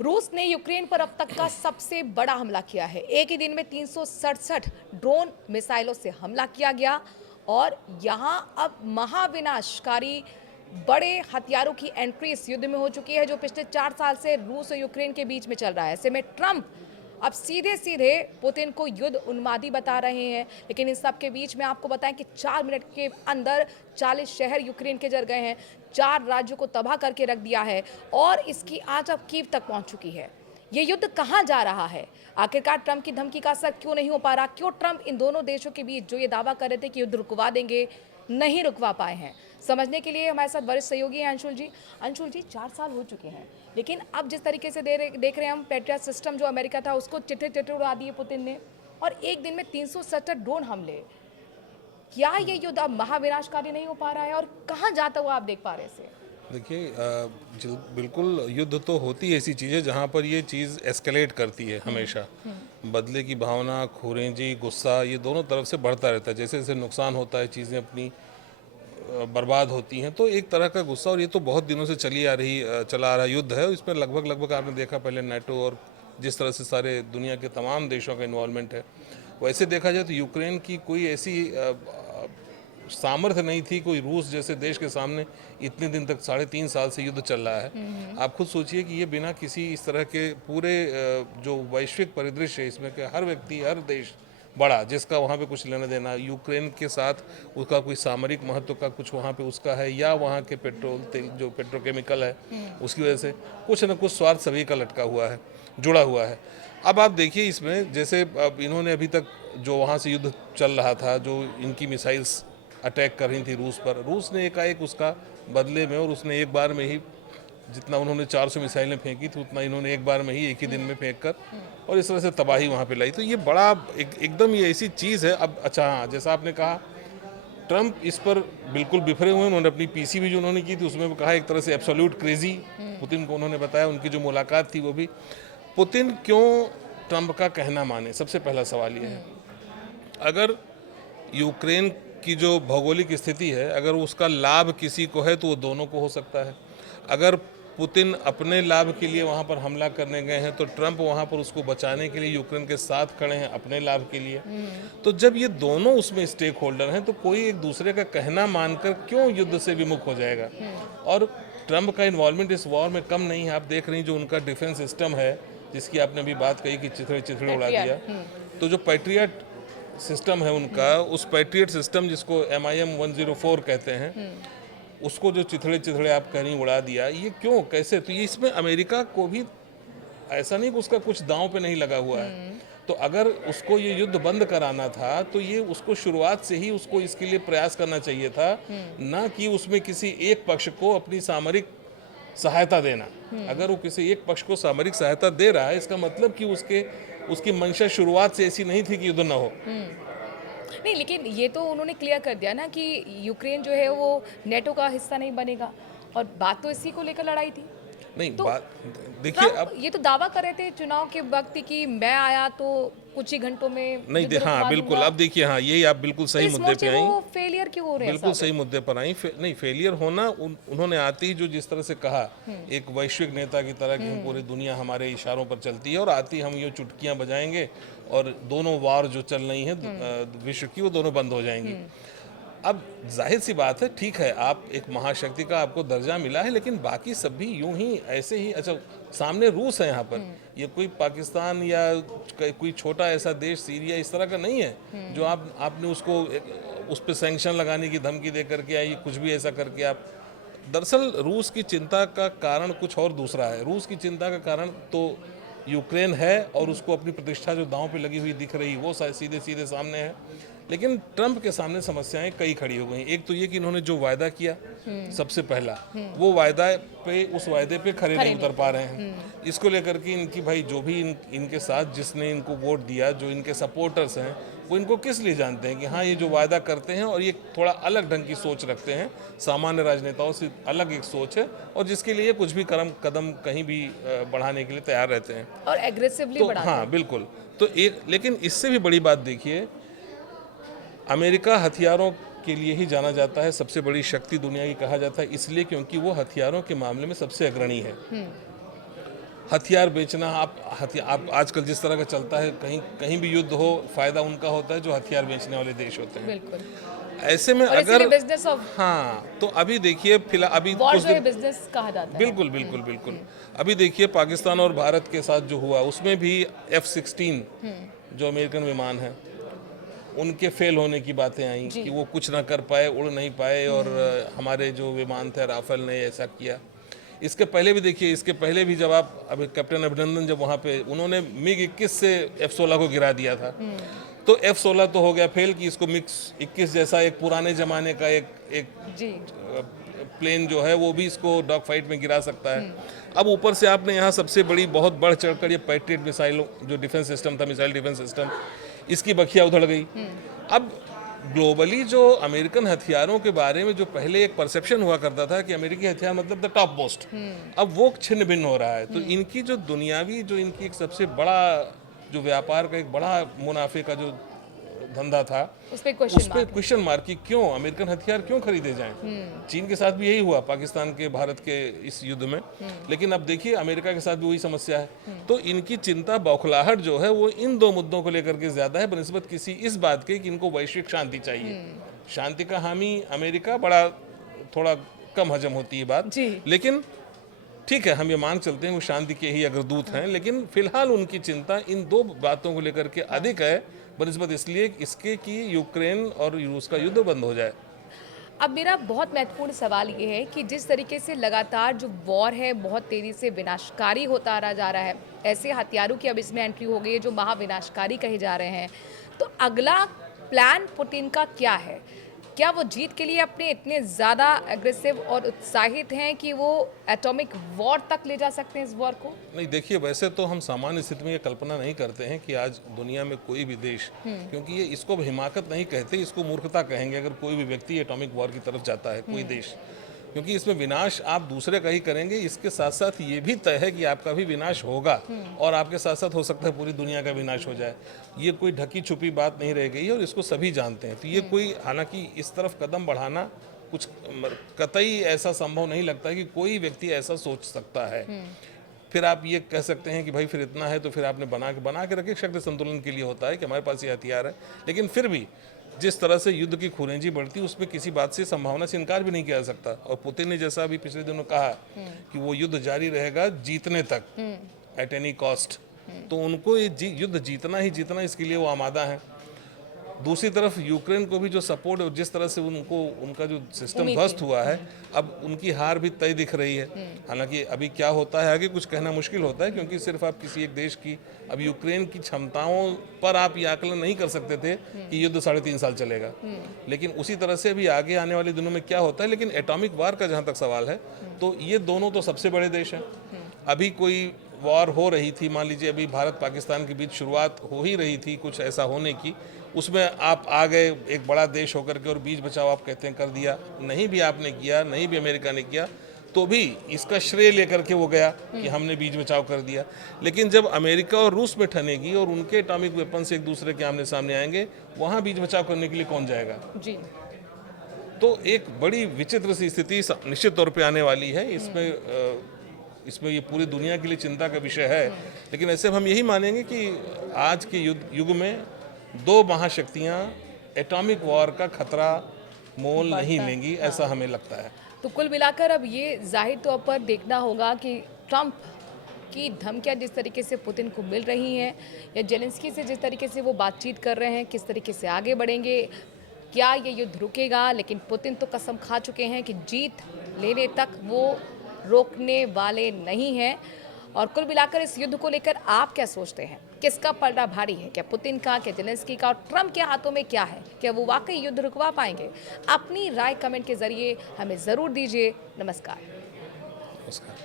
रूस ने यूक्रेन पर अब तक का सबसे बड़ा हमला किया है। एक ही दिन में 367 ड्रोन मिसाइलों से हमला किया गया और यहां अब महाविनाशकारी बड़े हथियारों की एंट्री इस युद्ध में हो चुकी है, जो पिछले 4 साल से रूस और यूक्रेन के बीच में चल रहा है। ऐसे में ट्रंप अब सीधे सीधे पुतिन को युद्ध उन्मादी बता रहे हैं। लेकिन इन सब के बीच में आपको बताएं कि 4 मिनट के अंदर 40 शहर यूक्रेन के जल गए हैं, 4 राज्यों को तबाह करके रख दिया है और इसकी आंच अब कीव तक पहुंच चुकी है। ये युद्ध कहां जा रहा है? आखिरकार ट्रंप की धमकी का असर क्यों नहीं हो पा रहा? क्यों ट्रंप इन दोनों देशों के बीच जो ये दावा कर रहे थे कि युद्ध रुकवा देंगे, नहीं रुकवा पाए हैं? समझने के लिए हमारे साथ वरिष्ठ सहयोगी हैं अंशुल जी। अंशुल जी, 4 साल हो चुके हैं, लेकिन अब जिस तरीके से देख रहे हैं हम, पेट्रियट सिस्टम जो अमेरिका था उसको चिट्ठे चिट्ठे उड़ा दिए पुतिन ने, और एक दिन में 367 ड्रोन हमले। क्या ये युद्ध अब महाविनाशकारी नहीं हो पा रहा है और कहाँ जाता हुआ आप देख पा रहे हैं इसे? देखिए, बिल्कुल युद्ध तो होती है ऐसी चीज़ें जहाँ पर ये चीज़ एस्केलेट करती है हमेशा। बदले की भावना, खुरेंजी, गुस्सा, ये दोनों तरफ से बढ़ता रहता है। जैसे जैसे नुकसान होता है, चीज़ें अपनी बर्बाद होती हैं, तो एक तरह का गुस्सा। और ये तो बहुत दिनों से चला आ रहा युद्ध है। इसमें लगभग आपने देखा पहले नाटो और जिस तरह से सारे दुनिया के तमाम देशों का इन्वॉल्वमेंट है। वैसे देखा जाए तो यूक्रेन की कोई ऐसी सामर्थ्य नहीं थी, कोई रूस जैसे देश के सामने इतने दिन तक 3.5 साल से युद्ध चल रहा है। आप खुद सोचिए कि ये बिना किसी इस तरह के पूरे जो वैश्विक परिदृश्य है, इसमें कि हर व्यक्ति, हर देश बड़ा जिसका वहाँ पे कुछ लेना देना यूक्रेन के साथ, उसका कोई सामरिक महत्व का कुछ वहाँ पे उसका है, या वहाँ के पेट्रोल तेल जो पेट्रोकेमिकल है उसकी वजह से कुछ न कुछ स्वार्थ सभी का लटका हुआ है, जुड़ा हुआ है। अब आप देखिए इसमें, जैसे अब इन्होंने अभी तक जो वहाँ से युद्ध चल रहा था, जो इनकी मिसाइल्स अटैक कर रही थी रूस पर, रूस ने एकाएक उसका बदले में, और उसने एक बार में ही जितना उन्होंने 400 मिसाइलें फेंकी थी उतना इन्होंने एक बार में ही, एक ही दिन में फेंक कर और इस तरह से तबाही वहाँ पे लाई। तो ये बड़ा एकदम ये ऐसी चीज़ है। अब अच्छा, हाँ, जैसा आपने कहा, ट्रंप इस पर बिल्कुल बिफरे हुए हैं। उन्होंने अपनी पीसी भी जो उन्होंने की थी उसमें भी कहा, एक तरह से एब्सोल्यूट क्रेजी पुतिन को उन्होंने बताया। उनकी जो मुलाकात थी वो भी, पुतिन क्यों ट्रंप का कहना माने? सबसे पहला सवाल ये है, अगर यूक्रेन की जो भौगोलिक स्थिति है, अगर उसका लाभ किसी को है तो वो दोनों को हो सकता है। अगर पुतिन अपने लाभ के लिए वहाँ पर हमला करने गए हैं, तो ट्रंप वहाँ पर उसको बचाने के लिए यूक्रेन के साथ खड़े हैं अपने लाभ के लिए। तो जब ये दोनों उसमें स्टेक होल्डर हैं, तो कोई एक दूसरे का कहना मानकर क्यों युद्ध से विमुख हो जाएगा? और ट्रंप का इन्वॉल्वमेंट इस वॉर में कम नहीं है। आप देख रही जो उनका डिफेंस सिस्टम है, जिसकी आपने अभी बात कही कि चिथड़े चिथड़े उड़ा दिया, तो जो पैट्रियट सिस्टम है उनका, उस पैट्रियट सिस्टम जिसको MIM 104 कहते हैं, उसको जो चिथड़े चिथड़े आप कह रही उड़ा दिया, ये क्यों, कैसे? तो ये इसमें अमेरिका को भी ऐसा नहीं कि उसका कुछ दांव पे नहीं लगा हुआ है। तो अगर उसको ये युद्ध बंद कराना था, तो ये उसको शुरुआत से ही उसको इसके लिए प्रयास करना चाहिए था, ना कि उसमें किसी एक पक्ष को अपनी सामरिक सहायता देना। अगर वो किसी एक पक्ष को सामरिक सहायता दे रहा है, इसका मतलब कि उसकी मंशा शुरुआत से ऐसी नहीं थी कि युद्ध ना हो। नहीं, लेकिन ये तो उन्होंने क्लियर कर दिया ना कि यूक्रेन जो है वो नेटो का हिस्सा नहीं बनेगा, और बात तो इसी को लेकर लड़ाई थी। नहीं, तो बात देखिए, ट्रंप अब ये तो दावा कर रहे थे चुनाव के वक्त कि मैं आया तो कुछ ही घंटों में नहीं युद्ध हाँ, रुकवा बिल्कुल। दूंगा। अब देखिए, हाँ, यही आप बिल्कुल तो सही इस मुद्दे पे मोर्चे आई। वो फेलियर क्यों हो रहे हैं बिल्कुल साहब? सही मुद्दे पर आई। नहीं, फेलियर होना, उन्होंने आते ही जो जिस तरह से कहा, एक वैश्विक नेता की तरह कि हम पूरी दुनिया हमारे इशारों पर चलती है, और आती हम ये चुटकियां बजाएंगे और दोनों वार जो चल रही हैं विश्व की, वो दोनों बंद हो जाएंगी। अब जाहिर सी बात है, ठीक है, आप एक महाशक्ति का आपको दर्जा मिला है, लेकिन बाकी सब भी यूं ही ऐसे ही। अच्छा, सामने रूस है यहाँ पर, ये कोई पाकिस्तान या कोई छोटा ऐसा देश सीरिया इस तरह का नहीं है जो आपने उसको उस पर सैंक्शन लगाने की धमकी दे करके या ये कुछ भी ऐसा करके आप। दरअसल रूस की चिंता का कारण कुछ और दूसरा है। रूस की चिंता का कारण तो यूक्रेन है, और उसको अपनी प्रतिष्ठा जो दांव पे लगी हुई दिख रही वो सीधे सीधे सामने है। लेकिन ट्रंप के सामने समस्याएं कई खड़ी हो गई। एक तो ये कि इन्होंने जो वायदा किया सबसे पहला, वो उस वायदे पे खरे नहीं उतर पा रहे हैं। इसको लेकर के इनकी, भाई, जो भी इनके साथ जिसने इनको वोट दिया, जो इनके सपोर्टर्स हैं, वो इनको किस लिए जानते हैं कि हाँ, ये जो वायदा करते हैं, और ये थोड़ा अलग ढंग की सोच रखते हैं, सामान्य राजनेताओं से अलग एक सोच है, और जिसके लिए कुछ भी कदम कहीं भी बढ़ाने के लिए तैयार रहते हैं, और एग्रेसिवली तो बढ़ाते हैं। हाँ, बिल्कुल। तो लेकिन इससे भी बड़ी बात देखिए, अमेरिका हथियारों के लिए ही जाना जाता है, सबसे बड़ी शक्ति दुनिया की कहा जाता है, इसलिए क्योंकि वो हथियारों के मामले में सबसे अग्रणी है। हथियार बेचना, आप आजकल जिस तरह का चलता है, कहीं कहीं भी युद्ध हो, फायदा उनका होता है जो हथियार बेचने वाले देश होते हैं। बिल्कुल। ऐसे में और अगर इसीलिए बिजनेस ऑफ हाँ, तो अभी देखिए फिलहाल अभी वॉर कुछ जो है दिन बिजनेस कहा जाता है। बिल्कुल बिल्कुल बिल्कुल अभी देखिए पाकिस्तान और भारत के साथ जो हुआ उसमें भी F-16 जो अमेरिकन विमान है उनके फेल होने की बातें आई कि वो कुछ ना कर पाए, उड़ नहीं पाए, और हमारे जो विमान थे राफेल ने ऐसा किया। इसके पहले भी देखिए, इसके पहले भी जब आप अभी कैप्टन अभिनंदन जब वहाँ पे उन्होंने MiG-21 से F-16 को गिरा दिया था, तो F-16 तो हो गया फेल कि इसको MiG-21 जैसा एक पुराने ज़माने का एक जी प्लेन जो है वो भी इसको डॉग फाइट में गिरा सकता है। अब ऊपर से आपने यहाँ सबसे बड़ी बहुत बढ़ चढ़कर ये पैट्रियट मिसाइलों जो डिफेंस सिस्टम था, मिसाइल डिफेंस सिस्टम, इसकी बखिया उधड़ गई। अब ग्लोबली जो अमेरिकन हथियारों के बारे में जो पहले एक परसेप्शन हुआ करता था कि अमेरिकी हथियार मतलब द टॉप मोस्ट, अब वो छिन्न भिन्न हो रहा है। तो इनकी जो दुनियावी जो इनकी एक सबसे बड़ा जो व्यापार का एक बड़ा मुनाफे का जो धंधा था उस पे उस पर क्वेश्चन मार्क कि क्यों अमेरिकन हथियार क्यों खरीदे जाएं। चीन के साथ भी यही हुआ, पाकिस्तान के भारत के इस युद्ध में। लेकिन अब देखिए अमेरिका के साथ भी वही समस्या है। तो इनकी चिंता, बौखलाहट जो है वो इन दो मुद्दों को लेकर के ज्यादा है बनिस्बत किसी इस बात के कि इनको वैश्विक शांति चाहिए। शांति का हामी अमेरिका बड़ा थोड़ा कम हजम होती है बात, लेकिन ठीक है, हम ये मान चलते हैं वो शांति के ही अगर दूत हैं, लेकिन फिलहाल उनकी चिंता इन दो बातों को लेकर के अधिक है बनिस्बत इसलिए इसके कि यूक्रेन और रूस का युद्ध बंद हो जाए। अब मेरा बहुत महत्वपूर्ण सवाल ये है कि जिस तरीके से लगातार जो वॉर है बहुत तेज़ी से विनाशकारी होता रहा जा रहा है, ऐसे हथियारों की अब इसमें एंट्री हो गई है जो महाविनाशकारी कहे जा रहे हैं, तो अगला प्लान पुतिन का क्या है? क्या वो जीत के लिए अपने इतने ज़्यादा एग्रेसिव और उत्साहित हैं कि वो एटॉमिक वॉर तक ले जा सकते हैं इस वॉर को? नहीं, देखिए वैसे तो हम सामान्य स्थिति में ये कल्पना नहीं करते हैं कि आज दुनिया में कोई भी देश, क्योंकि ये इसको हिमाकत नहीं कहते, इसको मूर्खता कहेंगे अगर कोई भी व्यक्ति एटॉमिक वॉर की तरफ जाता है, कोई देश, क्योंकि इसमें विनाश आप दूसरे का ही करेंगे। इसके साथ साथ ये भी तय है कि आपका भी विनाश होगा और आपके साथ साथ हो सकता है पूरी दुनिया का विनाश हो जाए। ये कोई ढकी छुपी बात नहीं रह गई है और इसको सभी जानते हैं। तो ये कोई, हालांकि इस तरफ कदम बढ़ाना कुछ कतई ऐसा संभव नहीं लगता है कि कोई व्यक्ति ऐसा सोच सकता है। फिर आप ये कह सकते हैं कि भाई फिर इतना है तो फिर आपने बना के रखे, शक्ति संतुलन के लिए होता है कि हमारे पास ये हथियार है। लेकिन फिर भी जिस तरह से युद्ध की खुरेंजी बढ़ती, उसमें किसी बात से, संभावना से इनकार भी नहीं किया जा सकता। और पुतिन ने जैसा अभी पिछले दिनों कहा कि वो युद्ध जारी रहेगा जीतने तक, एट एनी कॉस्ट, तो उनको ये युद्ध जीतना ही जीतना, इसके लिए वो आमादा है। दूसरी तरफ यूक्रेन को भी जो सपोर्ट, जिस तरह से उनको उनका जो सिस्टम ध्वस्त हुआ है, अब उनकी हार भी तय दिख रही है। हालांकि अभी क्या होता है आगे कुछ कहना मुश्किल होता है, क्योंकि सिर्फ आप किसी एक देश की, अब यूक्रेन की क्षमताओं पर आप ये आकलन नहीं कर सकते थे कि युद्ध 3.5 साल चलेगा। लेकिन उसी तरह से अभी आगे आने वाले दिनों में क्या होता है। लेकिन एटॉमिक वार का जहाँ तक सवाल है, तो ये दोनों तो सबसे बड़े देश हैं। अभी कोई वॉर हो रही थी, मान लीजिए अभी भारत पाकिस्तान के बीच शुरुआत हो ही रही थी कुछ ऐसा होने की, उसमें आप आ गए एक बड़ा देश होकर के और बीच बचाव आप कहते हैं कर दिया। नहीं भी आपने किया, नहीं भी अमेरिका ने किया, तो भी इसका श्रेय लेकर के वो गया कि हमने बीच बचाव कर दिया। लेकिन जब अमेरिका और रूस में ठनेगी और उनके एटॉमिक वेपन से एक दूसरे के आमने सामने आएंगे, वहाँ बीच बचाव करने के लिए कौन जाएगा? जी। तो एक बड़ी विचित्र सी स्थिति निश्चित तौर पर आने वाली है। इसमें ये पूरी दुनिया के लिए चिंता का विषय है। लेकिन ऐसे हम यही मानेंगे कि आज के युग में दो महाशक्तियां एटॉमिक वॉर का खतरा मोल नहीं लेंगी, ऐसा हमें लगता है। तो कुल मिलाकर अब ये जाहिर तौर पर देखना होगा कि ट्रंप की धमकियां जिस तरीके से पुतिन को मिल रही हैं, या जेलेंस्की से जिस तरीके से वो बातचीत कर रहे हैं, किस तरीके से आगे बढ़ेंगे, क्या ये युद्ध रुकेगा? लेकिन पुतिन तो कसम खा चुके हैं कि जीत लेने तक वो रोकने वाले नहीं हैं। और कुल मिलाकर इस युद्ध को लेकर आप क्या सोचते हैं? किसका पलड़ा भारी है? क्या पुतिन का, क्या जेलेंस्की का, और ट्रंप के हाथों में क्या है? क्या वो वाकई युद्ध रुकवा पाएंगे? अपनी राय कमेंट के जरिए हमें ज़रूर दीजिए। नमस्कार। नमस्कार।